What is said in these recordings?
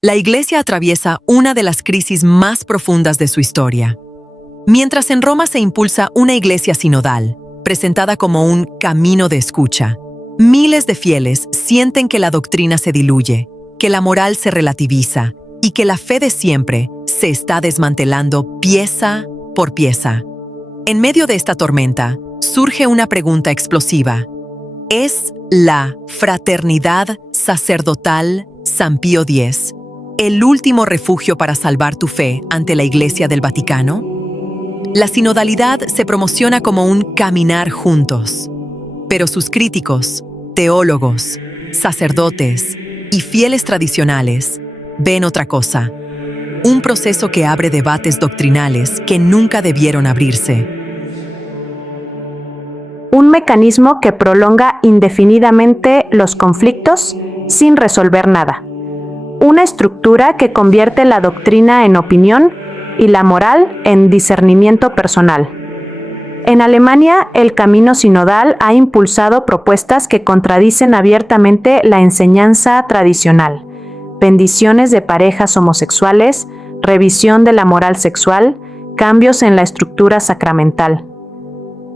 La Iglesia atraviesa una de las crisis más profundas de su historia. Mientras en Roma se impulsa una iglesia sinodal, presentada como un camino de escucha, miles de fieles sienten que la doctrina se diluye, que la moral se relativiza y que la fe de siempre se está desmantelando pieza por pieza. En medio de esta tormenta, surge una pregunta explosiva. ¿Es la fraternidad sacerdotal San Pío X el último refugio para salvar tu fe ante la Iglesia del Vaticano? La sinodalidad se promociona como un caminar juntos, pero sus críticos, teólogos, sacerdotes y fieles tradicionales ven otra cosa, un proceso que abre debates doctrinales que nunca debieron abrirse. Un mecanismo que prolonga indefinidamente los conflictos sin resolver nada. Una estructura que convierte la doctrina en opinión y la moral en discernimiento personal. En Alemania, el camino sinodal ha impulsado propuestas que contradicen abiertamente la enseñanza tradicional. Bendiciones de parejas homosexuales, revisión de la moral sexual, cambios en la estructura sacramental.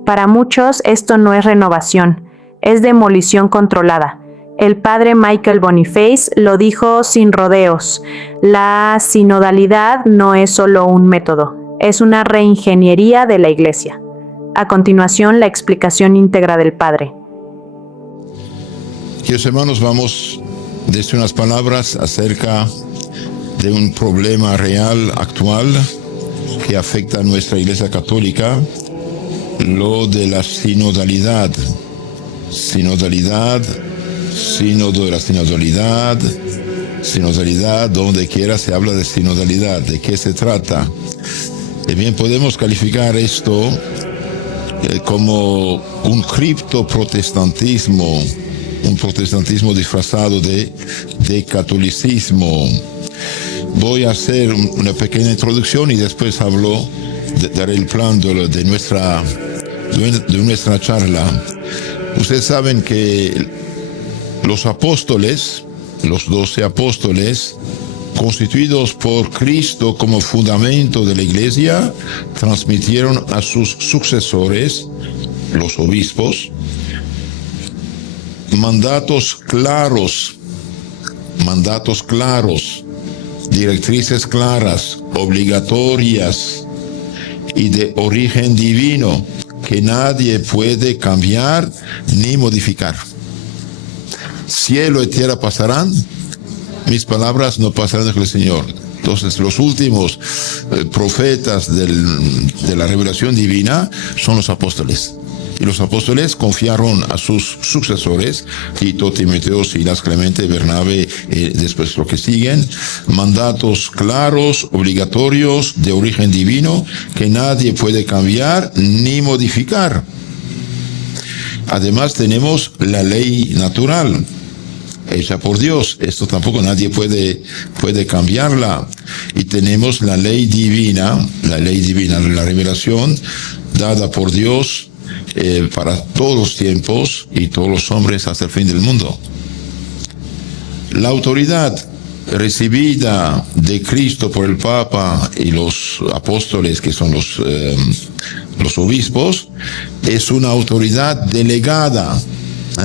Para muchos esto no es renovación, es demolición controlada. El padre Michael Boniface lo dijo sin rodeos. La sinodalidad no es solo un método, es una reingeniería de la Iglesia. A continuación, la explicación íntegra del padre. Queridos hermanos, vamos a decir unas palabras acerca de un problema real, actual, que afecta a nuestra Iglesia Católica, lo de la sinodalidad. Sínodo de la sinodalidad, donde quiera se habla de sinodalidad. ¿De qué se trata? Bien, podemos calificar esto como un criptoprotestantismo, un protestantismo disfrazado de catolicismo. Voy a hacer una pequeña introducción y después daré el plan de nuestra charla. Ustedes saben que los apóstoles, los 12 apóstoles, constituidos por Cristo como fundamento de la Iglesia, transmitieron a sus sucesores, los obispos, mandatos claros, directrices claras, obligatorias y de origen divino, que nadie puede cambiar ni modificar. Cielo y tierra pasarán, mis palabras no pasarán, dijo el Señor. Entonces, los últimos profetas de la revelación divina son los apóstoles. Y los apóstoles confiaron a sus sucesores, Tito, Timoteo, Silas, Clemente, Bernabé, después lo que siguen, mandatos claros, obligatorios, de origen divino, que nadie puede cambiar ni modificar. Además tenemos la ley natural, hecha por Dios. Esto tampoco nadie puede cambiarla. Y tenemos la ley divina, la revelación dada por Dios para todos los tiempos y todos los hombres hasta el fin del mundo. La autoridad recibida de Cristo por el Papa y los apóstoles, que son los obispos, es una autoridad delegada.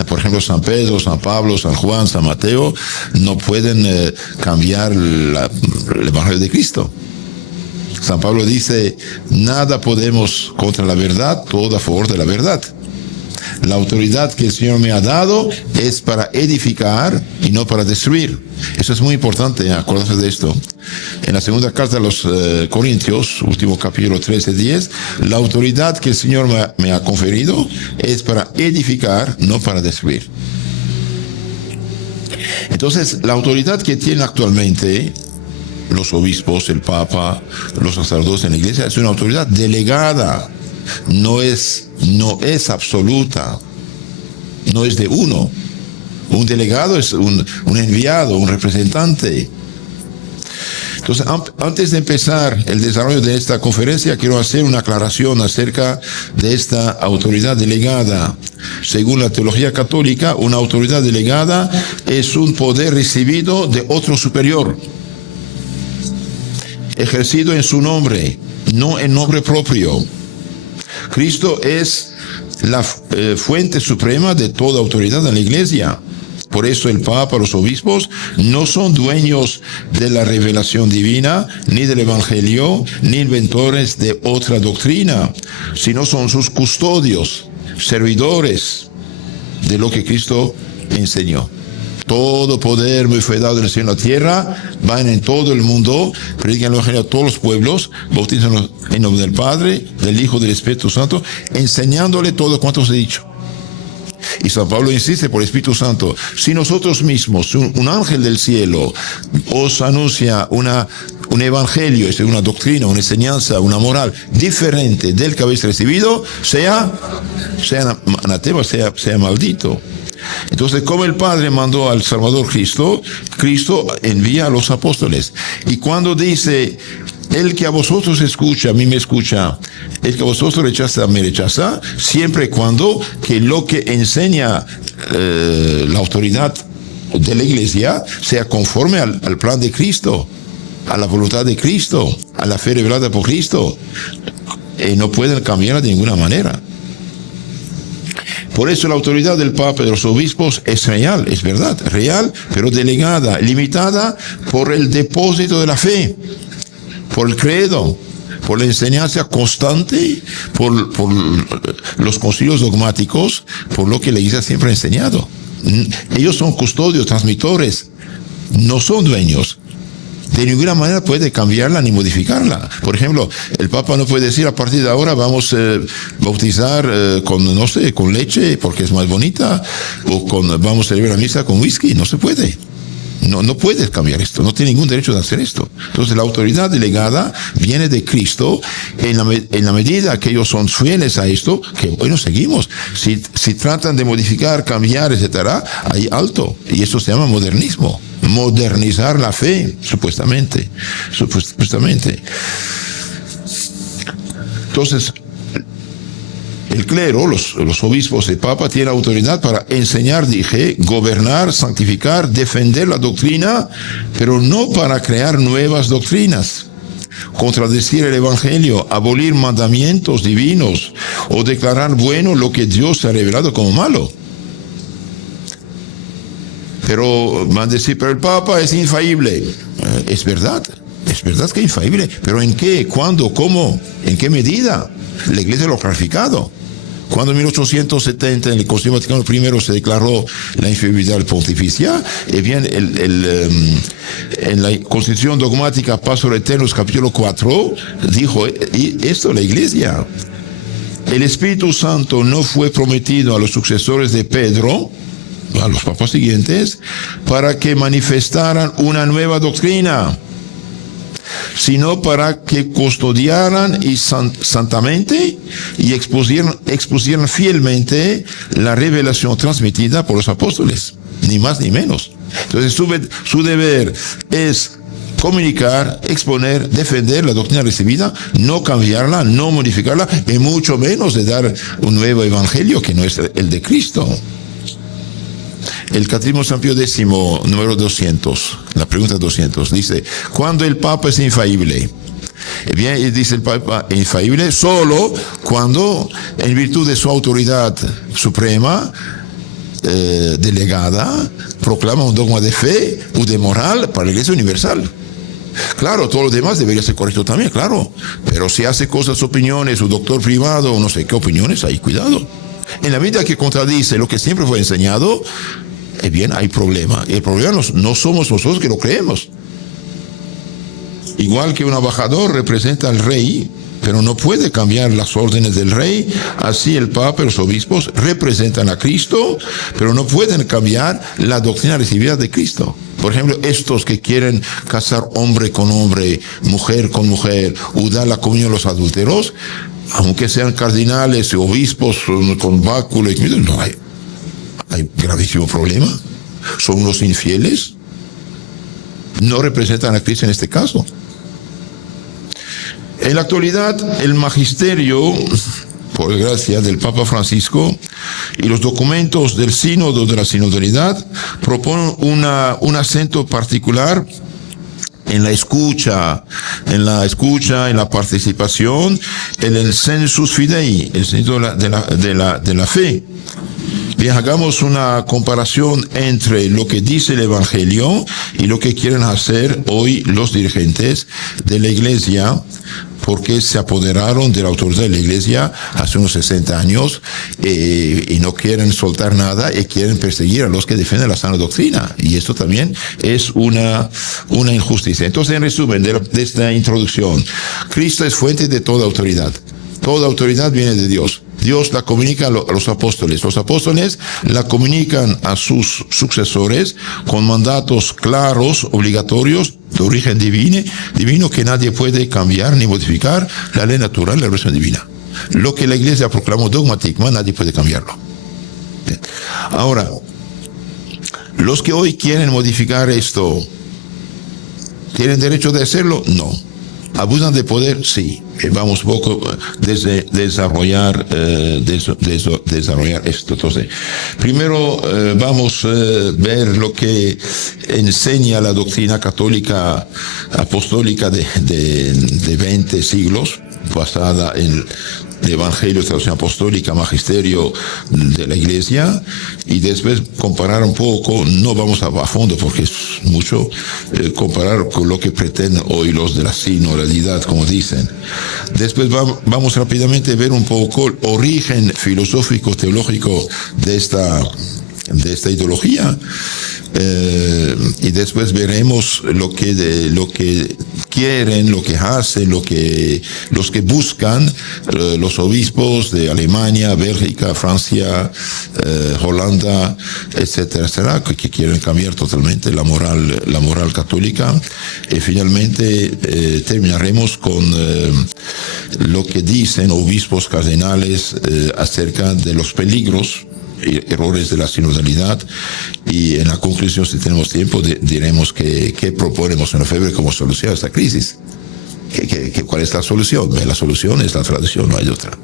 Por ejemplo, San Pedro, San Pablo, San Juan, San Mateo no pueden cambiar el Evangelio de Cristo. San Pablo dice, nada podemos contra la verdad, todo a favor de la verdad. La autoridad que el Señor me ha dado es para edificar y no para destruir. Eso es muy importante, acordarse de esto. En la segunda carta a los Corintios, último capítulo 13:10, la autoridad que el Señor me ha conferido es para edificar, no para destruir. Entonces, la autoridad que tienen actualmente los obispos, el Papa, los sacerdotes en la Iglesia, es una autoridad delegada. No es absoluta, no es de uno. Un delegado es un enviado, un representante. Entonces, antes de empezar el desarrollo de esta conferencia, quiero hacer una aclaración acerca de esta autoridad delegada. Según la teología católica, una autoridad delegada es un poder recibido de otro superior. ejercido en su nombre, no en nombre propio. Cristo es la fuente suprema de toda autoridad en la Iglesia. Por eso el Papa, los obispos, no son dueños de la revelación divina, ni del Evangelio, ni inventores de otra doctrina, sino son sus custodios, servidores de lo que Cristo enseñó. Todo poder me fue dado en el cielo y en la tierra, vayan en todo el mundo, predican el Evangelio a todos los pueblos, bautizan en nombre del Padre, del Hijo, del Espíritu Santo, enseñándole todo cuanto os he dicho. Y San Pablo insiste por el Espíritu Santo, si nosotros mismos, un ángel del cielo, os anuncia un evangelio, una doctrina, una enseñanza, una moral diferente del que habéis recibido, sea anatema, sea maldito. Entonces, como el Padre mandó al Salvador Cristo, Cristo envía a los apóstoles. Y cuando dice, el que a vosotros escucha, a mí me escucha, el que a vosotros rechaza, me rechaza, siempre y cuando que lo que enseña la autoridad de la Iglesia sea conforme al plan de Cristo, a la voluntad de Cristo, a la fe revelada por Cristo. No pueden cambiarla de ninguna manera. Por eso la autoridad del Papa y de los obispos es real, es verdad, real, pero delegada, limitada por el depósito de la fe, por el credo, por la enseñanza constante, por los concilios dogmáticos, por lo que la Iglesia siempre ha enseñado. Ellos son custodios, transmitores, no son dueños. De ninguna manera puede cambiarla ni modificarla. Por ejemplo, el Papa no puede decir a partir de ahora vamos a bautizar con leche porque es más bonita, o vamos a celebrar la misa con whisky. No se puede. No puedes cambiar esto, no tiene ningún derecho de hacer esto. Entonces la autoridad delegada viene de Cristo en la medida que ellos son fieles a esto, que bueno, seguimos. Si tratan de modificar, cambiar, etcétera, hay alto. Y eso se llama modernismo. Modernizar la fe, supuestamente. Entonces, el clero, los obispos, el Papa, tiene autoridad para enseñar, gobernar, santificar, defender la doctrina, pero no para crear nuevas doctrinas, contradecir el Evangelio, abolir mandamientos divinos o declarar bueno lo que Dios ha revelado como malo. Pero van a decir, pero el Papa es infalible. Es verdad que es infalible, pero ¿en qué? ¿Cuándo? ¿Cómo? ¿En qué medida? La Iglesia lo ha clarificado. Cuando en 1870 en el Concilio Vaticano I se declaró la infalibilidad pontificia, bien, en la Constitución Dogmática Pastor Eternos, capítulo 4, dijo esto la Iglesia. El Espíritu Santo no fue prometido a los sucesores de Pedro, a los papas siguientes, para que manifestaran una nueva doctrina, sino para que custodiaran y santamente y expusieran fielmente la revelación transmitida por los apóstoles, ni más ni menos. Entonces su deber es comunicar, exponer, defender la doctrina recibida, no cambiarla, no modificarla, y mucho menos de dar un nuevo evangelio que no es el de Cristo. El Catecismo San Pío X, número 200, la pregunta 200, dice, ¿cuándo el Papa es infalible? Bien, dice el Papa infalible solo cuando, en virtud de su autoridad suprema, delegada, proclama un dogma de fe o de moral para la Iglesia universal. Claro, todo lo demás debería ser correcto también, claro, pero si hace cosas, opiniones, o doctor privado, o no sé qué opiniones, hay cuidado. En la medida que contradice lo que siempre fue enseñado, bien, hay problema. Y el problema no somos nosotros que lo creemos. Igual que un embajador representa al rey, pero no puede cambiar las órdenes del rey, así el Papa y los obispos representan a Cristo, pero no pueden cambiar la doctrina recibida de Cristo. Por ejemplo, estos que quieren casar hombre con hombre, mujer con mujer, o dar la comunión a los adúlteros, aunque sean cardinales y obispos con báculo, no hay gravísimo problema. Son unos infieles. No representan a Cristo en este caso. En la actualidad, el magisterio, por gracia del Papa Francisco, y los documentos del sínodo de la sinodalidad proponen un acento particular en la escucha, en la participación, el sensus fidei, el sentido de la fe. Bien, hagamos una comparación entre lo que dice el Evangelio y lo que quieren hacer hoy los dirigentes de la Iglesia, porque se apoderaron de la autoridad de la Iglesia hace unos 60 años y no quieren soltar nada y quieren perseguir a los que defienden la sana doctrina. Y esto también es una injusticia. Entonces, en resumen de esta introducción, Cristo es fuente de toda autoridad. Toda autoridad viene de Dios. Dios la comunica a los apóstoles. Los apóstoles la comunican a sus sucesores con mandatos claros, obligatorios, de origen divino que nadie puede cambiar ni modificar, la ley natural, la revelación divina. Lo que la Iglesia proclamó dogmáticamente, nadie puede cambiarlo. Bien. Ahora, los que hoy quieren modificar esto, ¿tienen derecho de hacerlo? No. ¿Abusan de poder? Sí. Vamos un poco desarrollar esto. Entonces, primero vamos a ver lo que enseña la doctrina católica apostólica de 20 siglos, basada en el Evangelio, traducción apostólica, magisterio de la Iglesia, y después comparar un poco, no vamos a fondo porque es mucho, comparar con lo que pretenden hoy los de la sinodalidad, como dicen. Después vamos rápidamente a ver un poco el origen filosófico, teológico de esta ideología. Y después veremos lo que quieren, lo que hacen, los que buscan los obispos de Alemania, Bélgica, Francia, Holanda, etcétera, que quieren cambiar totalmente la moral católica. Y finalmente terminaremos con lo que dicen obispos cardenales acerca de los peligros, errores de la sinodalidad, y en la conclusión, si tenemos tiempo, diremos qué proponemos en Lefebvre como solución a esta crisis. ¿Cuál es la solución? La solución es la tradición, no hay otra.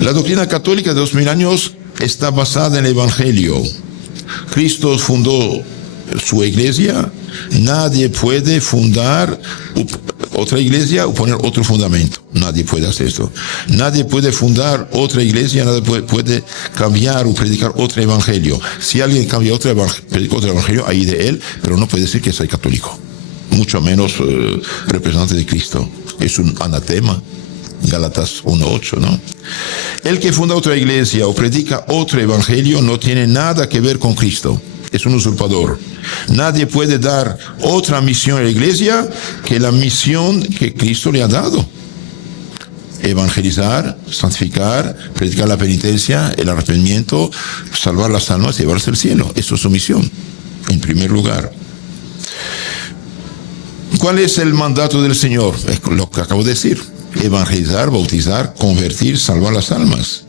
La doctrina católica de 2000 años está basada en el Evangelio. Cristo fundó su iglesia, nadie puede fundar otra iglesia o poner otro fundamento. Nadie puede hacer esto. Nadie puede fundar otra iglesia, nadie puede cambiar o predicar otro evangelio. Si alguien cambia predica otro evangelio, ahí de él, pero no puede decir que soy católico. Mucho menos representante de Cristo. Es un anatema. Gálatas 1:8, ¿no? El que funda otra iglesia o predica otro evangelio no tiene nada que ver con Cristo. Es un usurpador. Nadie puede dar otra misión a la iglesia que la misión que Cristo le ha dado. Evangelizar, santificar, predicar la penitencia, el arrepentimiento, salvar las almas y llevarse al cielo. Eso es su misión, en primer lugar. ¿Cuál es el mandato del Señor? Es lo que acabo de decir. Evangelizar, bautizar, convertir, salvar las almas.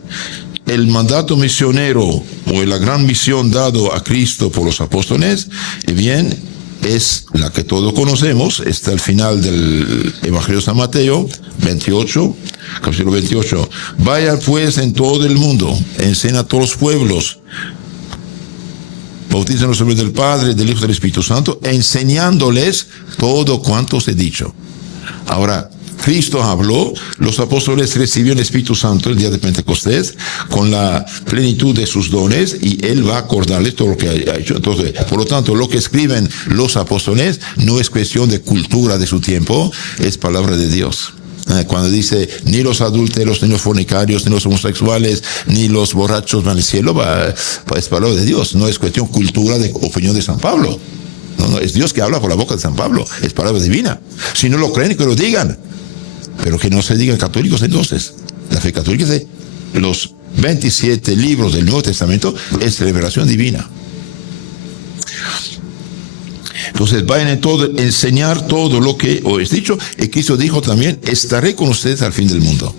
El mandato misionero o la gran misión dado a Cristo por los apóstoles, bien, es la que todos conocemos, está al final del Evangelio de San Mateo 28, capítulo 28. Vaya pues en todo el mundo, enseña a todos los pueblos, bautícenlos en el nombre del Padre, del Hijo y del Espíritu Santo, enseñándoles todo cuanto os he dicho. Ahora, Cristo habló, los apóstoles recibieron el Espíritu Santo el día de Pentecostés con la plenitud de sus dones, y Él va a acordarles todo lo que ha hecho. Entonces, por lo tanto, lo que escriben los apóstoles no es cuestión de cultura de su tiempo, es palabra de Dios. Cuando dice, ni los adúlteros, ni los fornicarios, ni los homosexuales, ni los borrachos van al cielo, es palabra de Dios, no es cuestión cultura de opinión de San Pablo. No, es Dios que habla por la boca de San Pablo, es palabra divina. Si no lo creen, que lo digan. Pero que no se digan católicos entonces. La fe católica de los 27 libros del Nuevo Testamento es revelación divina. Entonces vayan en todo, enseñar todo lo que os he dicho. Y Cristo dijo también, estaré con ustedes al fin del mundo.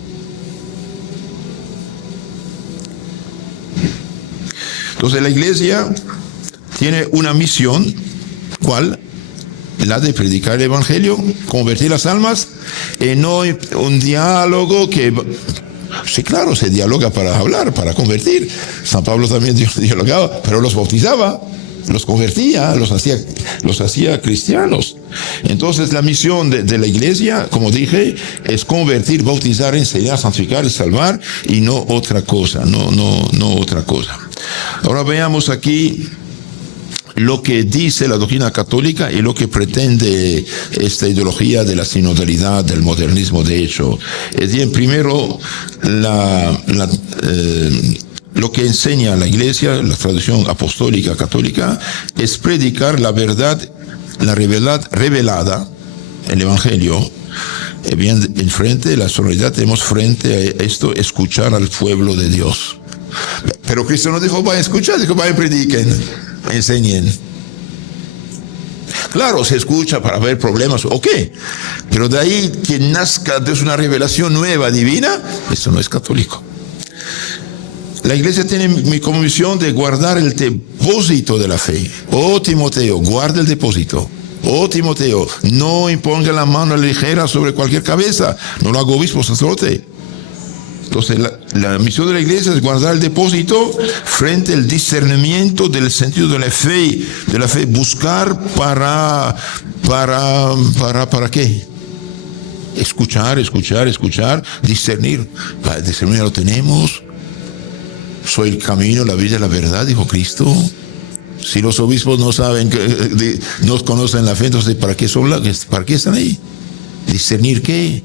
Entonces la iglesia tiene una misión. ¿Cuál? La de predicar el evangelio, convertir las almas, y no un diálogo que... Sí, claro, se dialoga para hablar, para convertir. San Pablo también dialogaba, pero los bautizaba. los convertía, los hacía cristianos. Entonces la misión de la iglesia, como dije, es convertir, bautizar, enseñar, santificar, salvar, y no otra cosa, no otra cosa. Ahora veamos aquí lo que dice la doctrina católica y lo que pretende esta ideología de la sinodalidad, del modernismo de hecho. Es bien, primero, lo que enseña la Iglesia, la tradición apostólica católica, es predicar la verdad revelada, el Evangelio. Bien, enfrente de la solemnidad tenemos frente a esto, escuchar al pueblo de Dios. Pero Cristo no dijo, vayan a escuchar, dijo, vayan a prediquen, enseñen. Claro, se escucha para ver problemas, ok, pero de ahí que nazca de una revelación nueva, divina, eso no es católico. La iglesia tiene mi comisión de guardar el depósito de la fe. Oh Timoteo, guarda el depósito. Oh Timoteo, no imponga la mano ligera sobre cualquier cabeza, no lo haga obispo sacerdote. Entonces la misión de la iglesia es guardar el depósito frente al discernimiento del sentido de la fe, buscar para qué. Escuchar, discernir. El discernimiento lo tenemos. Soy el camino, la vida y la verdad, dijo Cristo. Si los obispos no saben, no conocen la fe, entonces ¿para qué están ahí? ¿Discernir qué?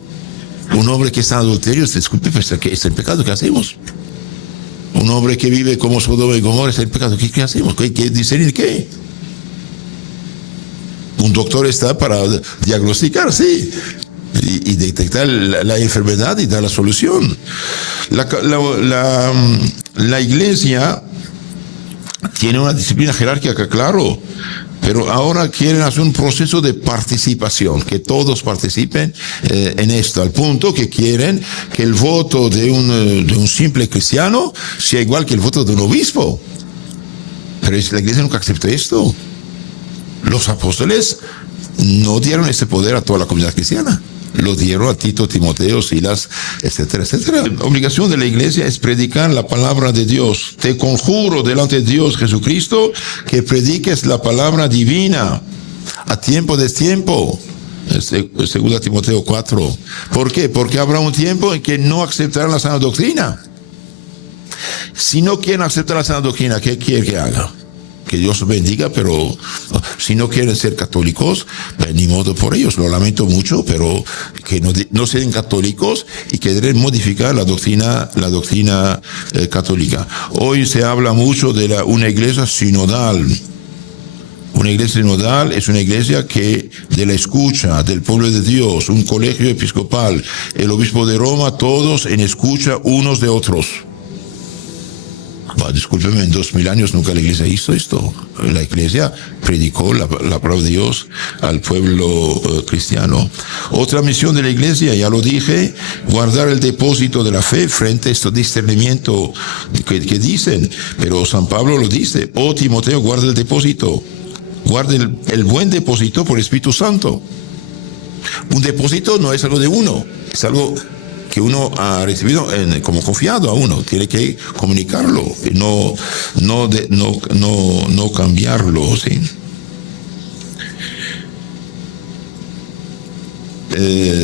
Un hombre que está en adulterio, disculpe, es el pecado que hacemos. Un hombre que vive como Sodoma y Gomorra es el pecado. ¿Qué hacemos? ¿Qué discernir qué? Un doctor está para diagnosticar, sí, y detectar la enfermedad y dar la solución. La iglesia tiene una disciplina jerárquica, claro, pero ahora quieren hacer un proceso de participación, que todos participen en esto, al punto que quieren que el voto de un simple cristiano sea igual que el voto de un obispo. Pero la iglesia nunca aceptó esto. Los apóstoles no dieron ese poder a toda la comunidad cristiana. Lo dieron a Tito, Timoteo, Silas, etcétera, etcétera. La obligación de la iglesia es predicar la palabra de Dios. Te conjuro delante de Dios Jesucristo que prediques la palabra divina a tiempo de tiempo. 2 Timoteo 4. ¿Por qué? Porque habrá un tiempo en que no aceptarán la sana doctrina. Si no quieren aceptar la sana doctrina, ¿qué quiere que haga? Que Dios los bendiga, pero si no quieren ser católicos, pues ni modo por ellos, lo lamento mucho, pero que no sean católicos y que deben modificar la doctrina católica. Hoy se habla mucho de una iglesia sinodal. Una iglesia sinodal es una iglesia que de la escucha del pueblo de Dios, un colegio episcopal, el obispo de Roma, todos en escucha unos de otros. Discúlpeme, en 2000 años nunca la iglesia hizo esto. La iglesia predicó la palabra de Dios al pueblo cristiano. Otra misión de la iglesia, ya lo dije, guardar el depósito de la fe frente a este discernimiento que dicen. Pero San Pablo lo dice, oh Timoteo, guarda el depósito. Guarda el buen depósito por el Espíritu Santo. Un depósito no es algo de uno, es algo que uno ha recibido como confiado a uno, tiene que comunicarlo, no cambiarlo, ¿sí?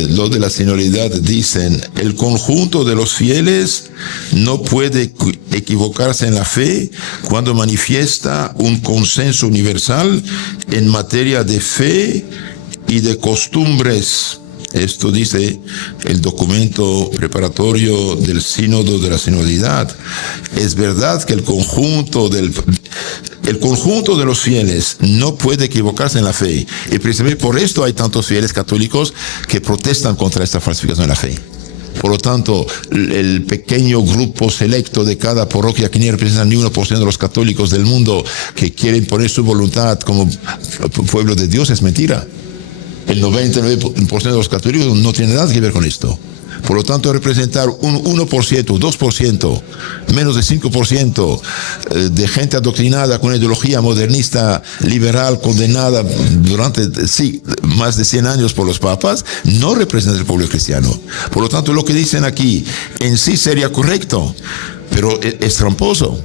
Los de la sinodalidad dicen, el conjunto de los fieles no puede equivocarse en la fe cuando manifiesta un consenso universal en materia de fe y de costumbres. Esto dice el documento preparatorio del sínodo de la sinodalidad. Es verdad que el conjunto de los fieles no puede equivocarse en la fe. Y precisamente por esto hay tantos fieles católicos que protestan contra esta falsificación de la fe. Por lo tanto, el pequeño grupo selecto de cada parroquia que ni representa ni 1% de los católicos del mundo que quieren poner su voluntad como pueblo de Dios es mentira. El 99% de los católicos no tiene nada que ver con esto. Por lo tanto, representar un 1%, 2%, menos de 5% de gente adoctrinada con una ideología modernista, liberal, condenada durante más de 100 años por los papas, no representa el pueblo cristiano. Por lo tanto, lo que dicen aquí en sí sería correcto, pero es tramposo.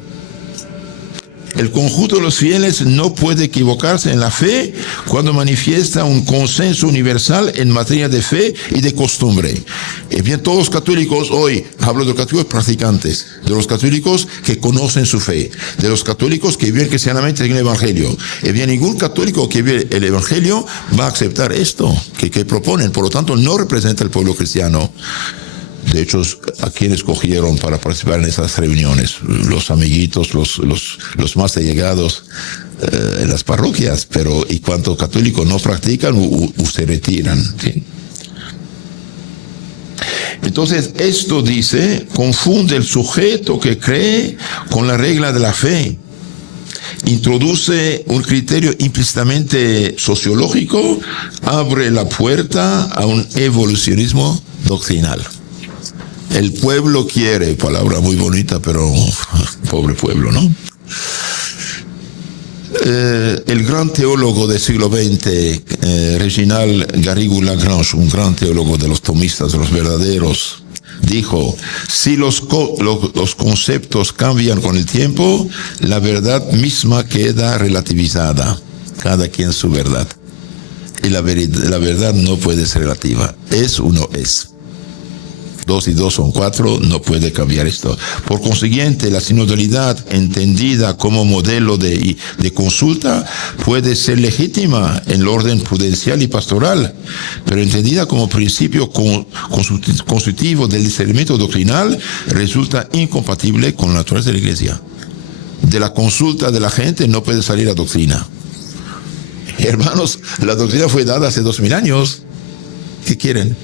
el conjunto de los fieles no puede equivocarse en la fe cuando manifiesta un consenso universal en materia de fe y de costumbre. Bien, todos los católicos hoy, hablo de los católicos practicantes, de los católicos que conocen su fe, de los católicos que viven cristianamente en el Evangelio. Bien, ningún católico que vive el Evangelio va a aceptar esto que proponen. Por lo tanto, no representa el pueblo cristiano. De hecho, ¿a quién escogieron para participar en esas reuniones? Los amiguitos, los más allegados en las parroquias. Pero ¿y cuántos católicos no practican o se retiran? ¿Sí? Entonces, esto dice, confunde el sujeto que cree con la regla de la fe. Introduce un criterio implícitamente sociológico, abre la puerta a un evolucionismo doctrinal. El pueblo quiere, palabra muy bonita, pero pobre pueblo, ¿no? El gran teólogo del siglo XX, Reginald Garrigou-Lagrange, un gran teólogo de los tomistas, de los verdaderos, dijo, si los conceptos cambian con el tiempo, la verdad misma queda relativizada, cada quien su verdad. Y la verdad no puede ser relativa, es o no es. 2 y 2 son 4, no puede cambiar esto. Por consiguiente, la sinodalidad entendida como modelo de consulta puede ser legítima en el orden prudencial y pastoral, pero entendida como principio constitutivo del discernimiento doctrinal resulta incompatible con la naturaleza de la Iglesia. De la consulta de la gente no puede salir la doctrina. Hermanos, la doctrina fue dada hace 2000 años. ¿Qué quieren?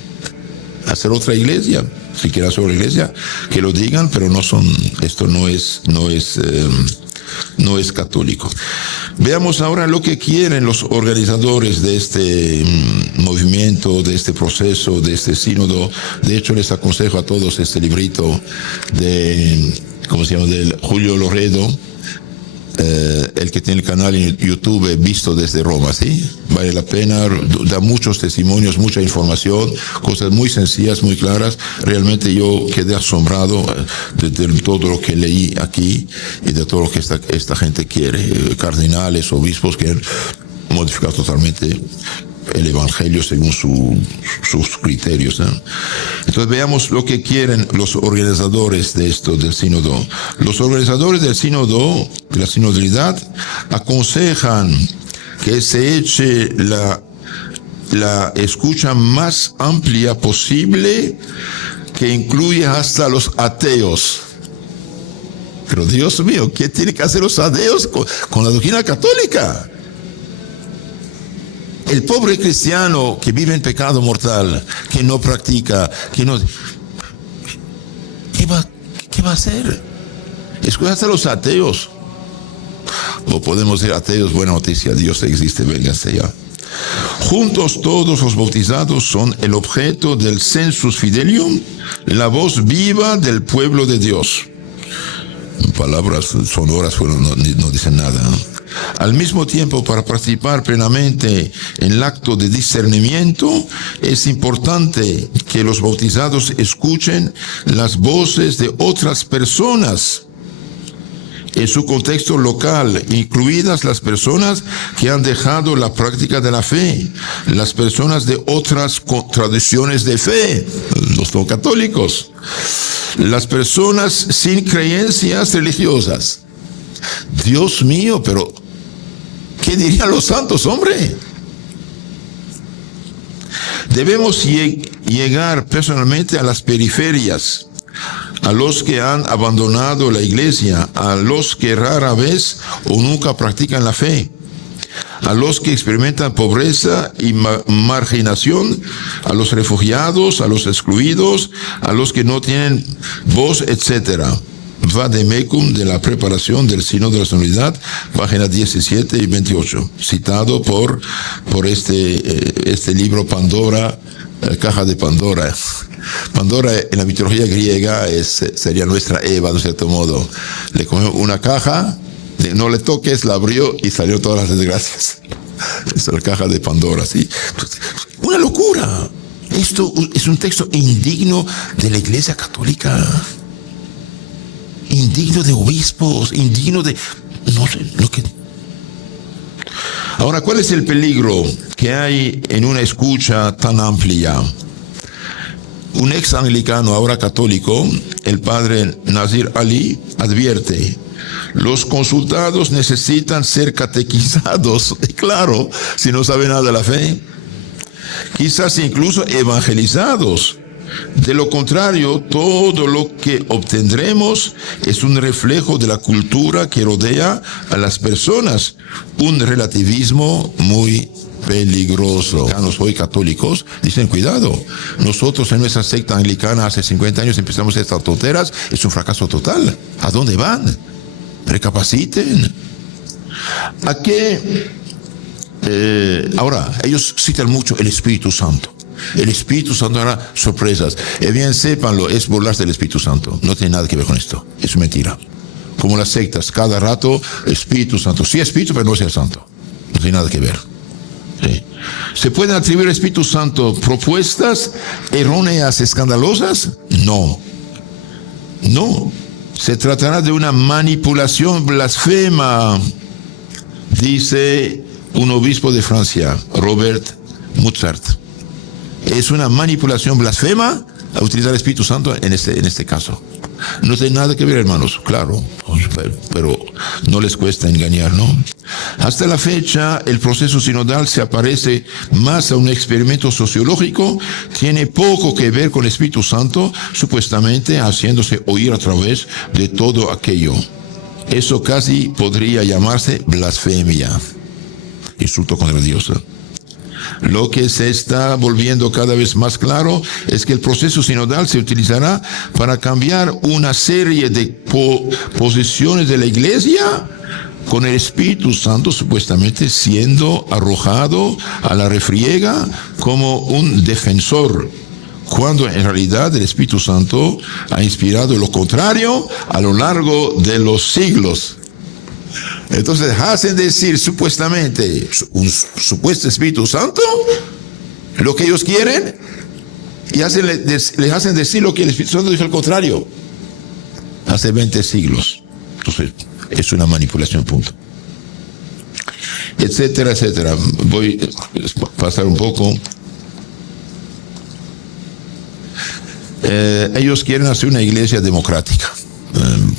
Hacer otra iglesia, si quieren hacer otra iglesia, que lo digan, pero esto no es católico. Veamos ahora lo que quieren los organizadores de este movimiento, de este proceso, de este sínodo. De hecho, les aconsejo a todos este librito de Julio Loredo, el que tiene el canal en YouTube Visto desde Roma, ¿sí? Vale la pena, da muchos testimonios, mucha información, cosas muy sencillas, muy claras. Realmente yo quedé asombrado de todo lo que leí aquí y de todo lo que esta gente quiere. Cardenales, obispos quieren modificar totalmente el Evangelio según sus criterios, ¿eh? Entonces veamos lo que quieren los organizadores de esto, del sínodo. Los organizadores del sínodo, de la sinodalidad, aconsejan que se eche la escucha más amplia posible, que incluya hasta los ateos. Pero Dios mío, ¿qué tienen que hacer los ateos con la doctrina católica? El pobre cristiano que vive en pecado mortal, que no practica, ¿qué va a hacer? Escúchate a los ateos. O podemos decir ateos, buena noticia, Dios existe, véngase ya. Juntos todos los bautizados son el objeto del sensus fidelium, la voz viva del pueblo de Dios. Palabras sonoras, bueno, no dicen nada, ¿no? Al mismo tiempo, para participar plenamente en el acto de discernimiento, es importante que los bautizados escuchen las voces de otras personas en su contexto local, incluidas las personas que han dejado la práctica de la fe, las personas de otras tradiciones de fe, los no católicos, las personas sin creencias religiosas. Dios mío, pero ¿qué dirían los santos, hombre? Debemos llegar personalmente a las periferias, a los que han abandonado la iglesia, a los que rara vez o nunca practican la fe, a los que experimentan pobreza y marginación, a los refugiados, a los excluidos, a los que no tienen voz, etcétera. Vademecum, de la preparación del Sínodo de la Sinodalidad, páginas 17 y 28, citado por este libro Pandora, Caja de Pandora. Pandora en la mitología griega sería nuestra Eva, de cierto modo. Le cogió una caja, no le toques, la abrió y salió todas las desgracias. Es la caja de Pandora, ¿sí? Una locura. Esto es un texto indigno de la Iglesia Católica. Indigno de obispos, indigno de No sé, lo que... Ahora, ¿cuál es el peligro que hay en una escucha tan amplia? Un ex anglicano, ahora católico, el padre Nazir Ali, advierte: los consultados necesitan ser catequizados, y claro, si no saben nada de la fe, quizás incluso evangelizados. De lo contrario, todo lo que obtendremos es un reflejo de la cultura que rodea a las personas, un relativismo muy peligroso. Los hoy católicos dicen: cuidado, nosotros en nuestra secta anglicana hace 50 años empezamos estas tonteras, es un fracaso total. ¿A dónde van? Recapaciten. ¿A qué? Ahora, ellos citan mucho el Espíritu Santo. El Espíritu Santo hará sorpresas. Bien, sépanlo, es burlarse del Espíritu Santo. No tiene nada que ver con esto. Es mentira. Como las sectas, cada rato, Espíritu Santo. Sí, Espíritu, pero no es el Santo. No tiene nada que ver. Sí. ¿Se pueden atribuir al Espíritu Santo propuestas erróneas, escandalosas? No. No. Se tratará de una manipulación blasfema, dice un obispo de Francia, Robert Mozart. Es una manipulación blasfema a utilizar el Espíritu Santo en este caso. No tiene nada que ver, hermanos, claro, pero no les cuesta engañar, ¿no? Hasta la fecha, el proceso sinodal se parece más a un experimento sociológico, tiene poco que ver con el Espíritu Santo, supuestamente haciéndose oír a través de todo aquello. Eso casi podría llamarse blasfemia, insulto contra Dios. Lo que se está volviendo cada vez más claro es que el proceso sinodal se utilizará para cambiar una serie de posiciones de la Iglesia, con el Espíritu Santo supuestamente siendo arrojado a la refriega como un defensor, cuando en realidad el Espíritu Santo ha inspirado lo contrario a lo largo de los siglos. Entonces hacen decir supuestamente un supuesto Espíritu Santo lo que ellos quieren y les hacen decir lo que el Espíritu Santo dijo al contrario hace 20 siglos. Entonces es una manipulación, punto. Etcétera, etcétera. Voy a pasar un poco. Ellos quieren hacer una iglesia democrática.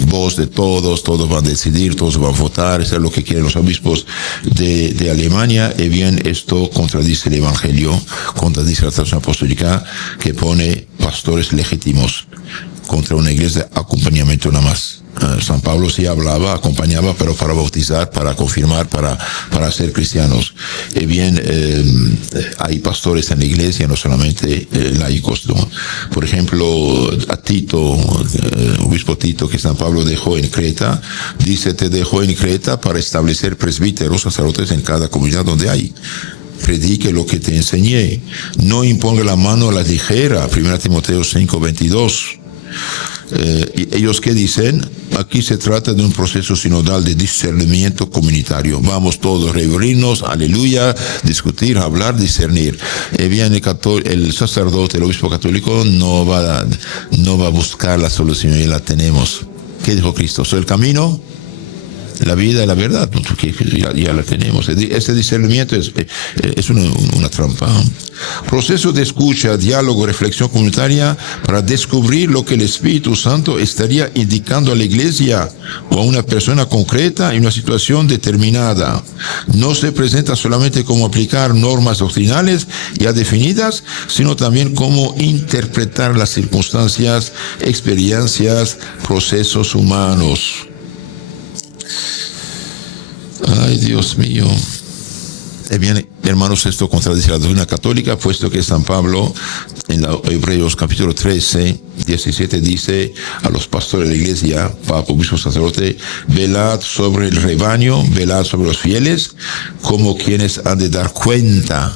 Voz de todos van a decidir, todos van a votar, eso es lo que quieren los obispos de Alemania, y bien, esto contradice el Evangelio, contradice la tradición apostólica que pone pastores legítimos contra una iglesia de acompañamiento nada más. San Pablo sí hablaba, acompañaba, pero para bautizar, para confirmar, para ser cristianos. Y bien, hay pastores en la iglesia, no solamente laicos, ¿no? Por ejemplo, a Tito, obispo Tito, que San Pablo dejó en Creta, dice: te dejó en Creta para establecer presbíteros, sacerdotes en cada comunidad donde hay. Predique lo que te enseñé. No imponga la mano a la ligera. 1 Timoteo 5:22. Ellos ¿qué dicen? Aquí se trata de un proceso sinodal de discernimiento comunitario. Vamos todos a reunirnos, aleluya, discutir, hablar, discernir. Bien, el sacerdote, el obispo católico no va a buscar la solución, ya la tenemos. ¿Qué dijo Cristo? Soy el camino, la vida y la verdad. Ya la tenemos. Ese discernimiento es una trampa. Proceso de escucha, diálogo, reflexión comunitaria para descubrir lo que el Espíritu Santo estaría indicando a la iglesia o a una persona concreta en una situación determinada. No se presenta solamente como aplicar normas doctrinales ya definidas, sino también cómo interpretar las circunstancias, experiencias, procesos humanos. Ay, Dios mío. Bien, hermanos, esto contradice la doctrina católica, puesto que San Pablo, en Hebreos capítulo 13, 17, dice a los pastores de la iglesia, papa, obispo, sacerdote: velad sobre el rebaño, velad sobre los fieles, como quienes han de dar cuenta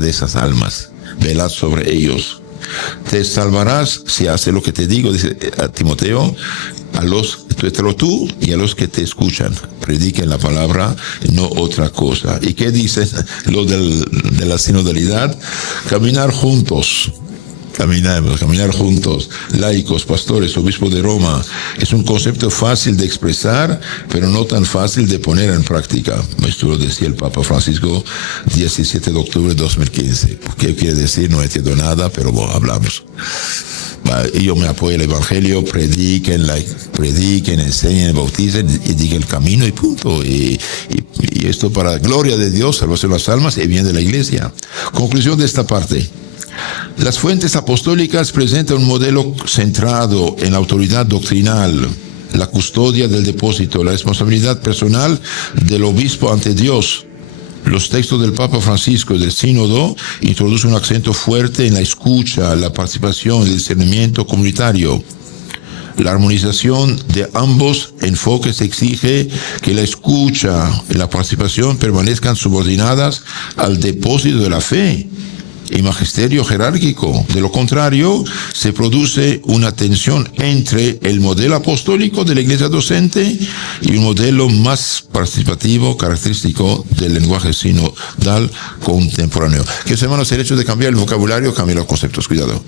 de esas almas. Velad sobre ellos. Te salvarás si haces lo que te digo, dice a Timoteo, tú y a los que te escuchan. Prediquen la palabra, no otra cosa. ¿Y qué dicen lo de la sinodalidad? Caminar juntos. caminar juntos, laicos, pastores, obispos de Roma. Es un concepto fácil de expresar, pero no tan fácil de poner en práctica. Esto lo decía el Papa Francisco 17 de octubre de 2015. ¿Qué quiere decir? No entiendo nada, pero bueno, hablamos. Yo me apoyo al Evangelio, prediquen, enseñen, bauticen y digan el camino y punto. Y esto para gloria de Dios, salvación de las almas y bien de la Iglesia. Conclusión de esta parte. Las fuentes apostólicas presentan un modelo centrado en la autoridad doctrinal, la custodia del depósito, la responsabilidad personal del obispo ante Dios. Los textos del Papa Francisco y del Sínodo introducen un acento fuerte en la escucha, la participación, el discernimiento comunitario. La armonización de ambos enfoques exige que la escucha y la participación permanezcan subordinadas al depósito de la fe y magisterio jerárquico. De lo contrario, se produce una tensión entre el modelo apostólico de la Iglesia docente y un modelo más participativo, característico del lenguaje sinodal contemporáneo. Que hermanos, el hecho de cambiar el vocabulario cambia los conceptos, cuidado.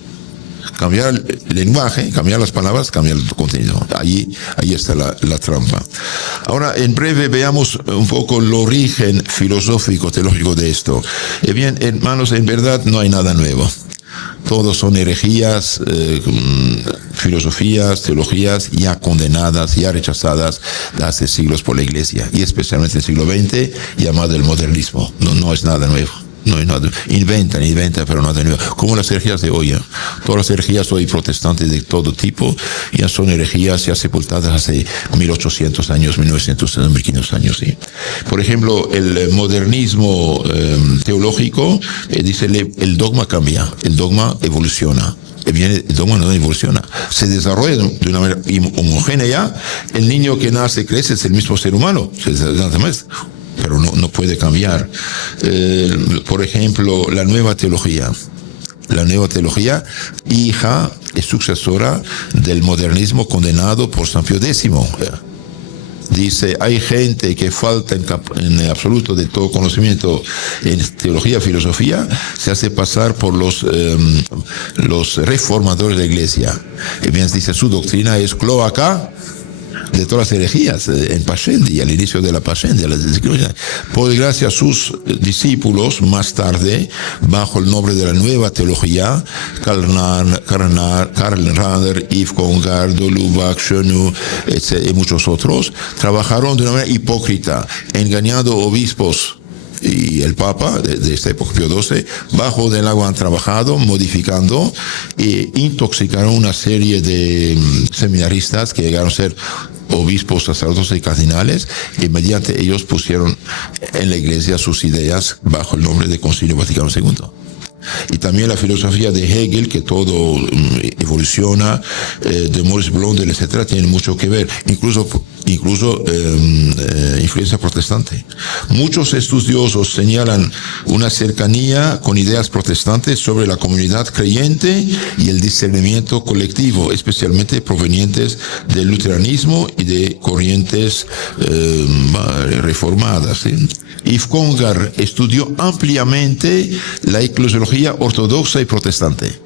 Cambiar el lenguaje, cambiar las palabras, cambiar el contenido. Ahí está la trampa. Ahora, en breve, veamos un poco el origen filosófico, teológico de esto. Bien, hermanos, en verdad no hay nada nuevo. Todos son herejías, filosofías, teologías ya condenadas, ya rechazadas hace siglos por la Iglesia, y especialmente en el siglo XX, llamado el modernismo. No es nada nuevo. No, inventan, pero nada nuevo. Como las herejías de hoy. Todas las herejías hoy protestantes de todo tipo ya son herejías ya sepultadas hace 1800 años, 1900, 1500 años. ¿Sí? Por ejemplo, el modernismo teológico dice el dogma cambia, el dogma evoluciona. El dogma no evoluciona, se desarrolla de una manera homogénea. El niño que nace, crece, es el mismo ser humano, pero no puede cambiar. Por ejemplo, la nueva teología. La nueva teología, hija y sucesora del modernismo condenado por San Pío X. Dice, hay gente que falta en absoluto de todo conocimiento en teología, filosofía, se hace pasar por los reformadores de la Iglesia. Y bien, dice, su doctrina es cloaca de todas las herejías, en Pascendi, al inicio de la Pascendi. Por desgracia, sus discípulos, más tarde, bajo el nombre de la nueva teología, Karl Rahner, Yves Congar, Lubac, Chenu, y muchos otros, trabajaron de una manera hipócrita, engañando obispos y el Papa de esta época, Pío XII, bajo del agua han trabajado, modificando e intoxicaron una serie de seminaristas que llegaron a ser obispos, sacerdotes y cardinales, y mediante ellos pusieron en la Iglesia sus ideas bajo el nombre de Concilio Vaticano II. Y también la filosofía de Hegel, que todo evoluciona, de Maurice Blondel, etcétera, tiene mucho que ver, incluso influencia protestante. Muchos estudiosos señalan una cercanía con ideas protestantes sobre la comunidad creyente y el discernimiento colectivo, especialmente provenientes del luteranismo y de corrientes reformadas. ¿Sí? Yves Congar estudió ampliamente la eclesiología ortodoxa y protestante.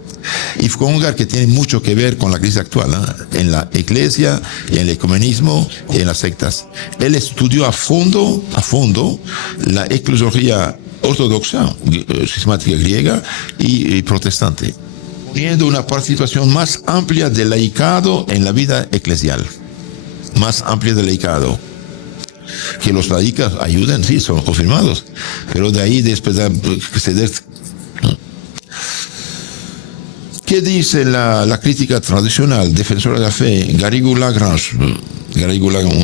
Yves Congar, que tiene mucho que ver con la crisis actual, en la iglesia, en el ecumenismo y en las sectas. Él estudió a fondo la eclesiología ortodoxa, sistemática griega y protestante, teniendo una participación más amplia del laicado en la vida eclesial. Más amplia del laicado. Que los laicos ayuden, sí, son confirmados, pero de ahí después de ceder. ¿Qué dice la crítica tradicional, defensora de la fe? Garrigou-Lagrange,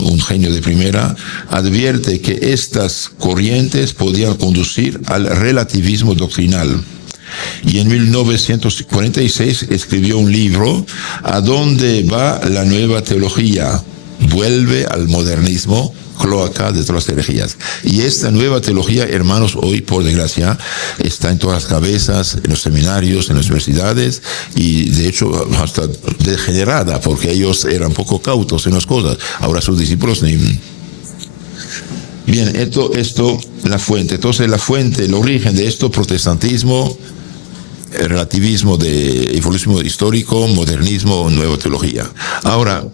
un genio de primera, advierte que estas corrientes podían conducir al relativismo doctrinal. Y en 1946 escribió un libro, ¿A dónde va la nueva teología? Vuelve al modernismo, cloaca de todas las herejías. Y esta nueva teología, hermanos, hoy, por desgracia, está en todas las cabezas, en los seminarios, en las universidades, y de hecho hasta degenerada, porque ellos eran poco cautos en las cosas. Ahora sus discípulos ni... Bien, esto, la fuente. Entonces, la fuente, el origen de esto, protestantismo, relativismo de evolucionismo histórico, modernismo, nueva teología. Ahora,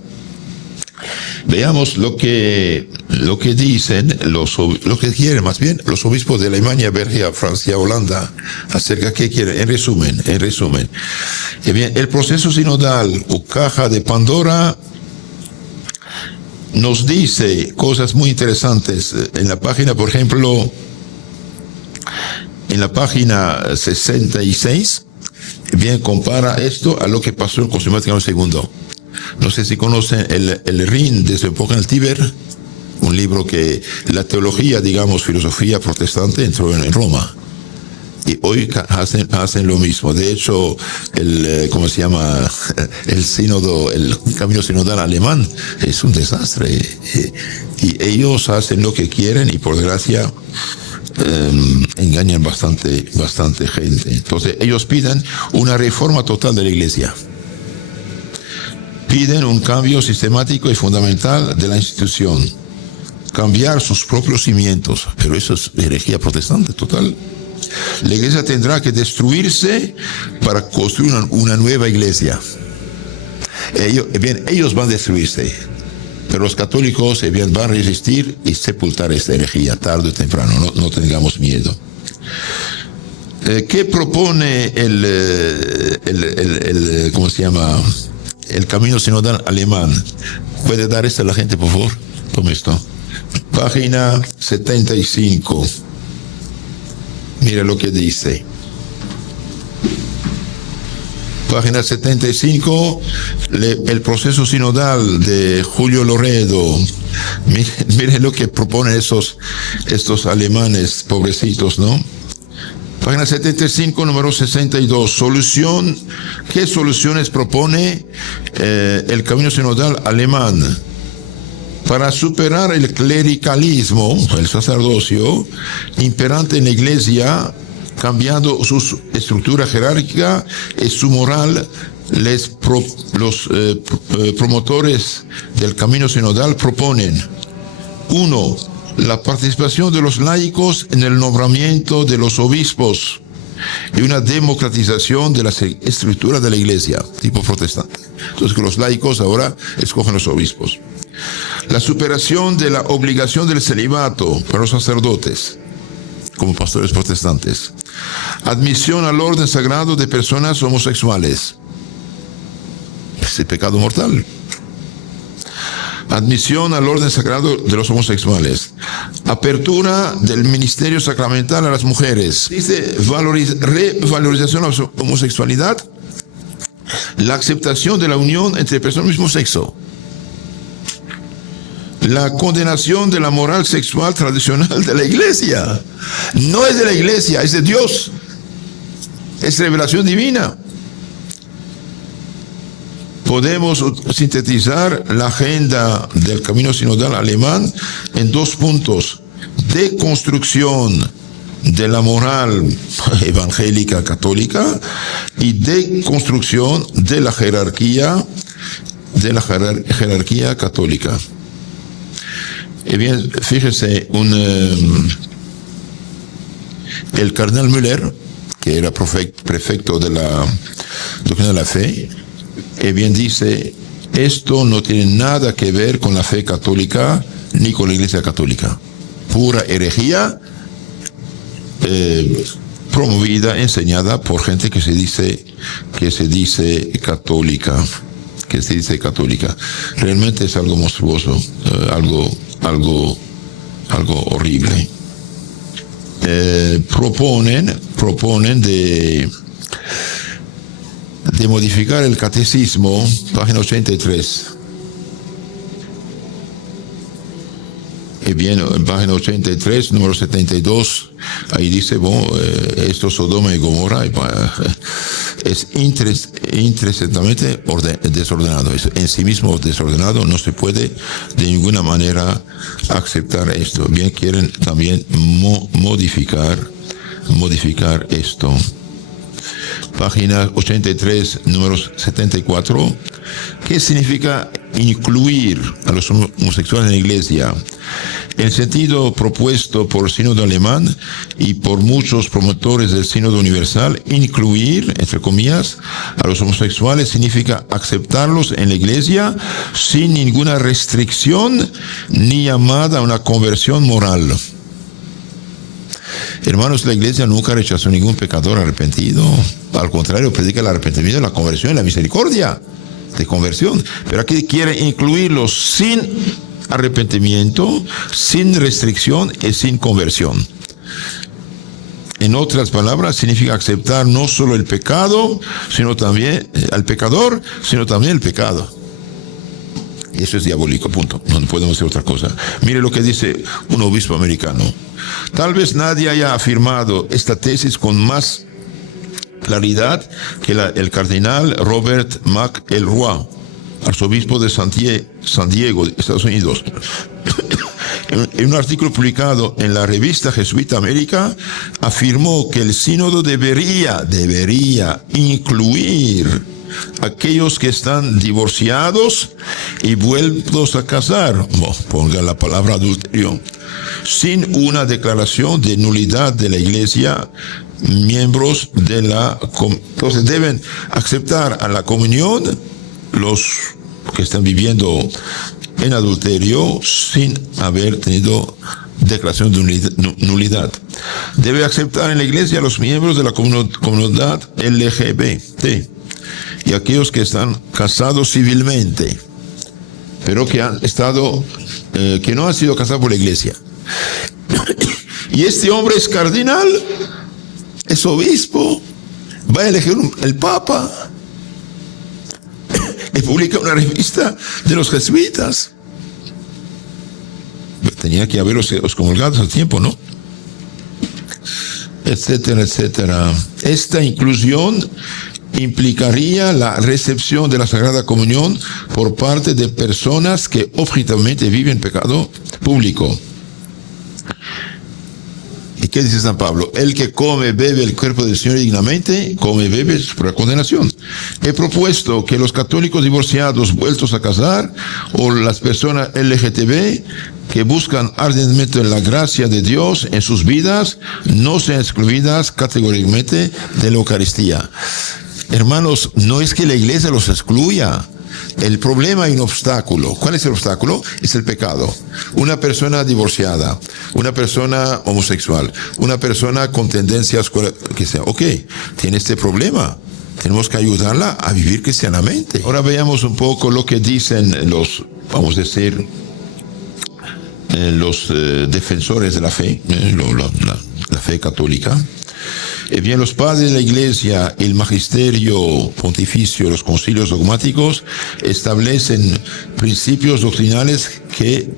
veamos lo que dicen lo que quieren más bien los obispos de Alemania, Bélgica, Francia, Holanda, acerca de qué quieren. En resumen. Bien, el proceso sinodal o caja de Pandora nos dice cosas muy interesantes. En la página, por ejemplo, en la página 66, bien, compara esto a lo que pasó en el Concilio Vaticano II. No sé si conocen el Rin de su época en el Tíber, un libro que la teología, digamos, filosofía protestante entró en Roma. Y hoy hacen lo mismo. De hecho, ¿cómo se llama? El sínodo, el camino sinodal alemán es un desastre. Y ellos hacen lo que quieren y por desgracia engañan bastante gente. Entonces, ellos piden una reforma total de la Iglesia. Piden un cambio sistemático y fundamental de la institución. Cambiar sus propios cimientos. Pero eso es herejía protestante total. La Iglesia tendrá que destruirse para construir una nueva Iglesia. Ellos van a destruirse. Pero los católicos van a resistir y sepultar esta herejía tarde o temprano. No tengamos miedo. ¿Qué propone ¿cómo se llama? El camino sinodal alemán? ¿Puede dar esto a la gente, por favor? Tome esto. Página 75. Mira lo que dice. Página 75, el proceso sinodal de Julio Loredo. Miren lo que proponen estos alemanes pobrecitos, ¿no? Página 75, número 62. Solución. ¿Qué soluciones propone el camino sinodal alemán? Para superar el clericalismo, el sacerdocio, imperante en la Iglesia, cambiando su estructura jerárquica y su moral, los promotores del camino sinodal proponen: 1. La participación de los laicos en el nombramiento de los obispos y una democratización de la estructura de la Iglesia, tipo protestante. Entonces, que los laicos ahora escogen los obispos. La superación de la obligación del celibato para los sacerdotes, como pastores protestantes. Admisión al orden sagrado de personas homosexuales. Es el pecado mortal. Admisión al orden sagrado de los homosexuales. Apertura del ministerio sacramental a las mujeres. Dice revalorización de la homosexualidad. La aceptación de la unión entre personas del mismo sexo. La condenación de la moral sexual tradicional de la Iglesia. No es de la Iglesia, es de Dios. Es revelación divina. Podemos sintetizar la agenda del camino sinodal alemán en 2 puntos. Deconstrucción de la moral evangélica católica y deconstrucción de la jerarquía católica. Y bien, fíjese, el cardenal Müller, que era prefecto de la doctrina de la fe, bien dice: esto no tiene nada que ver con la fe católica ni con la Iglesia católica. Pura herejía promovida, enseñada por gente que se dice católica. Realmente es algo monstruoso, algo horrible. Proponen de modificar el catecismo, página 83. Y bien, en página 83, número 72, ahí dice, esto Sodoma y Gomorra es intrínsecamente desordenado. En sí mismo desordenado, no se puede de ninguna manera aceptar esto. Bien, quieren también modificar esto. Página 83, número 74. ¿Qué significa incluir a los homosexuales en la iglesia. El sentido propuesto por el sínodo alemán y por muchos promotores del sínodo universal, incluir, entre comillas, a los homosexuales significa aceptarlos en la iglesia sin ninguna restricción ni llamada a una conversión moral. Hermanos, la iglesia nunca rechazó ningún pecador arrepentido. Al contrario, predica el arrepentimiento, la conversión y la misericordia de conversión. Pero aquí quiere incluirlos sin arrepentimiento, sin restricción y sin conversión. En otras palabras, significa aceptar no solo el pecado, sino también al pecador, sino también el pecado. Y eso es diabólico, punto. No podemos hacer otra cosa. Mire lo que dice un obispo americano. Tal vez nadie haya afirmado esta tesis con más claridad que el cardenal Robert McElroy, arzobispo de San Diego, Estados Unidos. En un artículo publicado en la revista Jesuita América, afirmó que el sínodo debería incluir aquellos que están divorciados y vueltos a casar, ponga la palabra adulterio, sin una declaración de nulidad de la iglesia, miembros de entonces deben aceptar a la comunión los que están viviendo en adulterio sin haber tenido declaración de nulidad. Debe aceptar en la iglesia a los miembros de la comunidad LGBT y aquellos que están casados civilmente, pero que que no han sido casados por la iglesia. Y este hombre es cardenal, es obispo, va a elegir el papa, y publica una revista de los jesuitas. Tenía que haber los comulgados al tiempo, ¿no? Etcétera, etcétera. Esta inclusión implicaría la recepción de la Sagrada Comunión por parte de personas que objetivamente viven pecado público. ¿Y qué dice San Pablo? El que come, bebe el cuerpo del Señor dignamente, come, bebe por la condenación. He propuesto que los católicos divorciados vueltos a casar o las personas LGTB que buscan ardientemente la gracia de Dios en sus vidas no sean excluidas categóricamente de la Eucaristía. Hermanos, no es que la iglesia los excluya. El problema hay un obstáculo. ¿Cuál es el obstáculo? Es el pecado. Una persona divorciada, una persona homosexual, una persona con tendencias que sea, tiene este problema. Tenemos que ayudarla a vivir cristianamente. Ahora veamos un poco lo que dicen los defensores de la fe, la fe católica. Bien, los padres de la Iglesia, el magisterio pontificio, los concilios dogmáticos establecen principios doctrinales que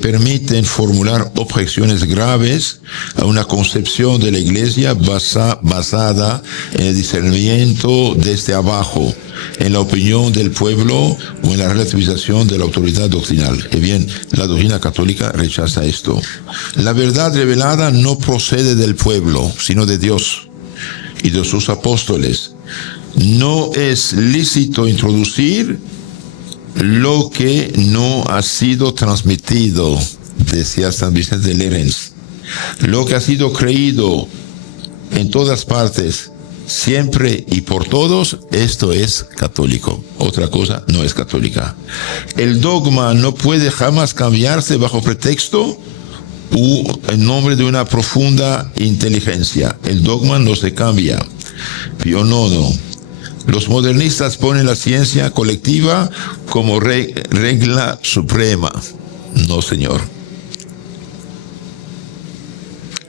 permiten formular objeciones graves a una concepción de la Iglesia basada en el discernimiento desde abajo, en la opinión del pueblo o en la relativización de la autoridad doctrinal. Bien, la doctrina católica rechaza esto. La verdad revelada no procede del pueblo, sino de Dios y de sus apóstoles. No es lícito introducir lo que no ha sido transmitido, decía San Vicente de Lerens. Lo que ha sido creído en todas partes, siempre y por todos, esto es católico. Otra cosa no es católica. El dogma no puede jamás cambiarse bajo pretexto u en nombre de una profunda inteligencia. El dogma no se cambia. Pío IX. Los modernistas ponen la ciencia colectiva como regla suprema. No, señor.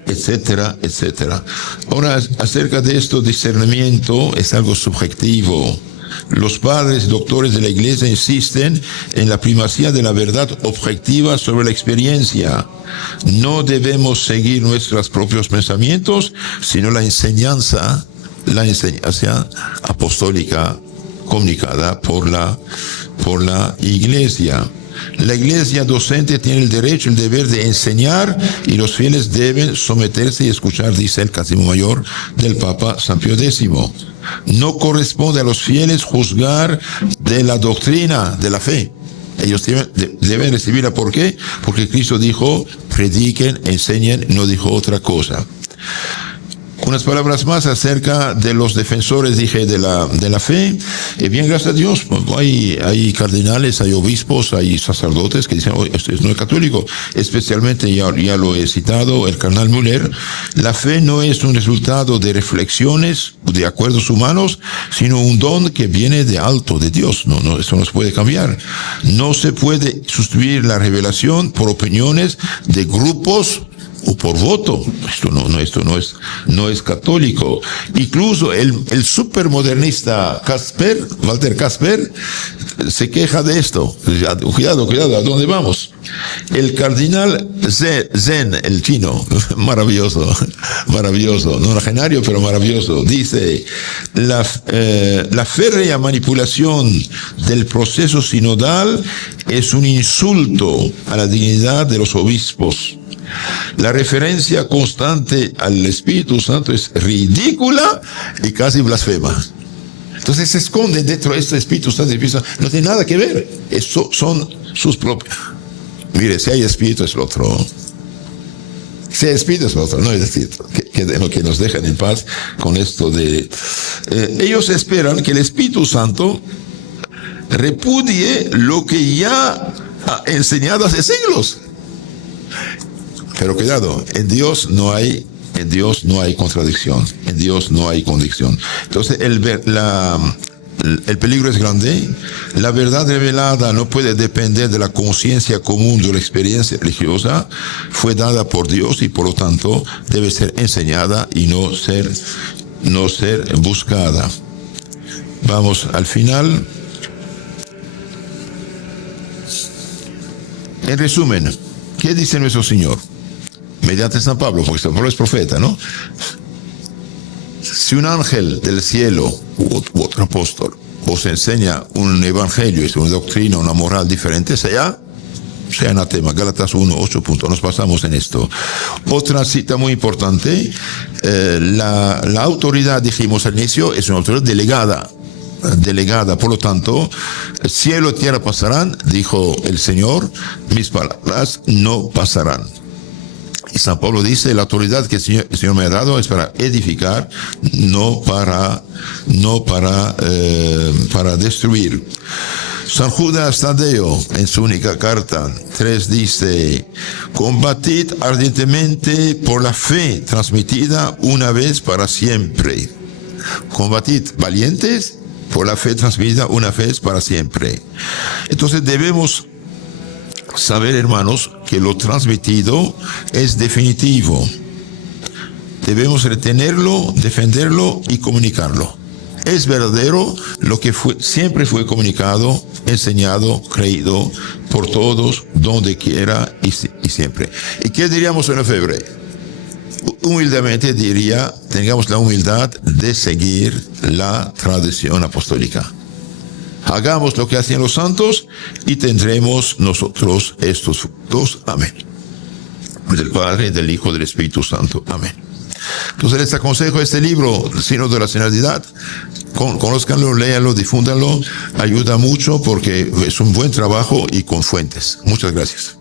Etcétera, etcétera. Ahora, acerca de esto, discernimiento es algo subjetivo. Los padres y doctores de la Iglesia insisten en la primacía de la verdad objetiva sobre la experiencia. No debemos seguir nuestros propios pensamientos, sino la enseñanza apostólica comunicada por la Iglesia. La Iglesia docente tiene el derecho, el deber de enseñar, y los fieles deben someterse y escuchar, dice el Catecismo Mayor del Papa San Pío X. No corresponde a los fieles juzgar de la doctrina de la fe. Ellos deben recibirla. ¿Por qué? Porque Cristo dijo, prediquen, enseñen, no dijo otra cosa. Unas palabras más acerca de los defensores, dije, de la fe. Bien, gracias a Dios, hay cardenales, hay obispos, hay sacerdotes que dicen, esto no es católico. Especialmente, ya lo he citado, el cardenal Müller, la fe no es un resultado de reflexiones, de acuerdos humanos, sino un don que viene de alto, de Dios. No, eso no se puede cambiar. No se puede sustituir la revelación por opiniones de grupos o por voto. Esto no es católico. Incluso el supermodernista Walter Casper, se queja de esto. Cuidado, ¿a dónde vamos? El cardenal Zen, el chino, maravilloso, nonagenario pero maravilloso, dice, la férrea manipulación del proceso sinodal es un insulto a la dignidad de los obispos. La referencia constante al Espíritu Santo es ridícula y casi blasfema. Entonces se esconden dentro de este Espíritu Santo. No tiene nada que ver. Eso son sus propios. Mire, si hay Espíritu es el otro. Si hay Espíritu es el otro. No es decir, que nos dejen en paz con esto de... ellos esperan que el Espíritu Santo repudie lo que ya ha enseñado hace siglos. Pero cuidado, en Dios no hay contradicción, en Dios no hay contradicción. Entonces el peligro es grande. La verdad revelada no puede depender de la conciencia común de la experiencia religiosa. Fue dada por Dios y por lo tanto debe ser enseñada y no ser buscada. Vamos al final. En resumen, ¿qué dice nuestro Señor? Mediante San Pablo, porque San Pablo es profeta, ¿no? Si un ángel del cielo u otro apóstol os enseña un evangelio, una doctrina, una moral diferente, sea anatema. Gálatas 1:8. Nos pasamos en esto. Otra cita muy importante, la autoridad, dijimos al inicio, es una autoridad delegada, por lo tanto, cielo y tierra pasarán, dijo el Señor, mis palabras no pasarán. Y San Pablo dice, la autoridad que el Señor me ha dado es para edificar, no para destruir. San Judas Tadeo, en su única carta 3, dice, combatid ardientemente por la fe transmitida una vez para siempre. Combatid valientes por la fe transmitida una vez para siempre. Entonces debemos saber, hermanos, que lo transmitido es definitivo. Debemos retenerlo, defenderlo y comunicarlo. Es verdadero lo que siempre fue comunicado, enseñado, creído por todos, donde quiera y siempre. ¿Y qué diríamos en Lefebvre? Humildemente diría, tengamos la humildad de seguir la tradición apostólica. Hagamos lo que hacían los santos y tendremos nosotros estos frutos. Amén. Del Padre, del Hijo, del Espíritu Santo. Amén. Entonces les aconsejo este libro, Signos de la Sinodalidad. Conózcanlo, léanlo, difúndanlo. Ayuda mucho porque es un buen trabajo y con fuentes. Muchas gracias.